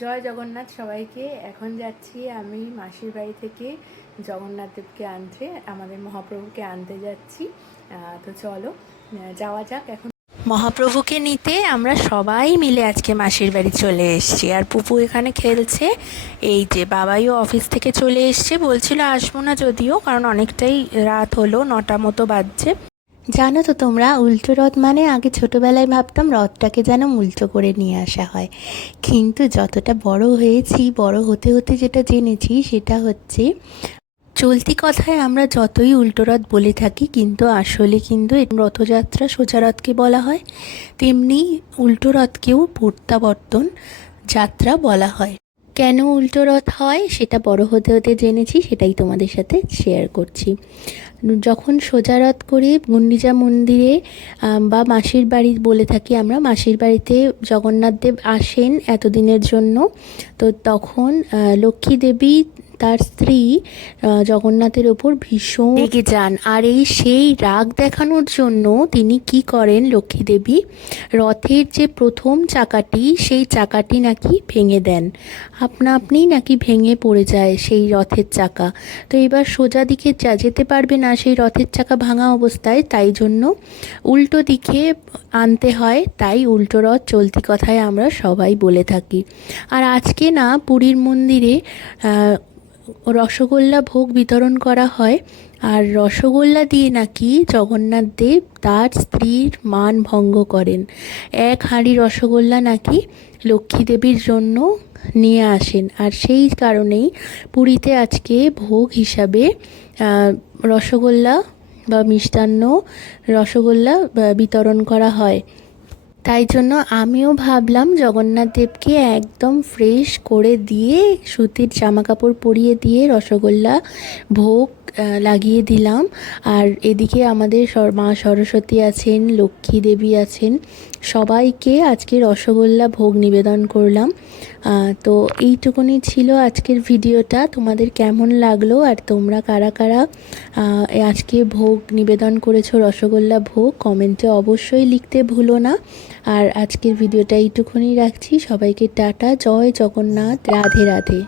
জয় জগন্নাথ সবাইকে। এখন যাচ্ছি আমি মাসির বাড়ি থেকে জগন্নাথ দেবকে আনতে, আমাদের মহাপ্রভুকে আনতে যাচ্ছি। তো চলো যাওয়া যাক। এখন মহাপ্রভুকে নিতে আমরা সবাই মিলে আজকে মাসির বাড়ি চলে এসেছি। আর পুপু এখানে খেলছে। এই যে বাবাইও অফিস থেকে চলে এসছে, বলছিল আসবো না যদিও, কারণ অনেকটাই রাত হলো, 9টা মতো বাজছে। জানো তো তোমরা, উল্টো রথ মানে আগে ছোটোবেলায় ভাবতাম রথটাকে যেন উল্টো করে নিয়ে আসা হয়, কিন্তু যতটা বড় হয়েছি, বড় হতে হতে যেটা জেনেছি সেটা হচ্ছে চলতি কথায় আমরা যতই উল্টো রথ বলে থাকি, কিন্তু আসলে কিন্তু রথযাত্রা সোজা রথকে বলা হয়, তেমনি উল্টো রথকেও প্রত্যাবর্তন যাত্রা বলা হয়। কেন উল্টো রথ হয় সেটা বড় হতে হতে জেনেছি, সেটাই তোমাদের সাথে শেয়ার করছি। যখন সোজা রথ করে গুন্ডিচা মন্দিরে বা মাসির বাড়ি বলে থাকি আমরা, মাসির বাড়িতে জগন্নাথ দেব আসেন এতদিনের জন্য, তো তখন লক্ষ্মী দেবী তার স্ত্রী জগন্নাথের ওপর ভীষণ রেগে যান। আর সেই রাগ দেখানোর জন্য তিনি কি করেন, লক্ষ্মী দেবী রথের যে প্রথম চাকাটি, সেই চাকাটি নাকি ভেঙে দেন, আপনা আপনিই নাকি ভেঙে পড়ে যায় সেই রথের চাকা। তো এবার সোজা দিকে যেতে পারবে না সেই রথের চাকা ভাঙা অবস্থায়, তাই জন্য উল্টো দিকে আনতে হয়, তাই উল্টো রথ চলতি কথায় আমরা সবাই বলে থাকি। আর আজকে না পুরীর মন্দিরে রসগোল্লা ভোগ বিতরণ করা হয়, আর রসগোল্লা দিয়ে নাকি জগন্নাথ দেব তার স্ত্রীর মান ভঙ্গ করেন। এক হাঁড়ি রসগোল্লা নাকি লক্ষ্মী দেবীর জন্য নিয়ে আসেন, আর সেই কারণেই পুরীতে আজকে ভোগ হিসাবে রসগোল্লা বা মিষ্টান্ন রসগোল্লা বিতরণ করা হয়। তাই জন্য আমিও ভাবলাম জগন্নাথ দেবকে একদম ফ্রেশ করে দিয়ে, সুতির জামা কাপড় পরিয়ে দিয়ে রসগোল্লা ভোগ লাগিয়ে দিলাম। আর এদিকে আমাদের মা সরস্বতী আছেন, লক্ষ্মী দেবী আছেন, সবাইকে আজকে রসগোল্লা ভোগ নিবেদন করলাম। তো এইটুকুনি ছিল আজকের ভিডিওটা। তোমাদের কেমন লাগলো, আর তোমরা কারা কারা আজকে ভোগ নিবেদন করেছো, রসগোল্লা ভোগ, কমেন্টে অবশ্যই লিখতে ভুলো না। আর আজকের ভিডিওটা এইটুকুনি রাখছি। সবাইকে টাটা, জয় জগন্নাথ, রাধে রাধে।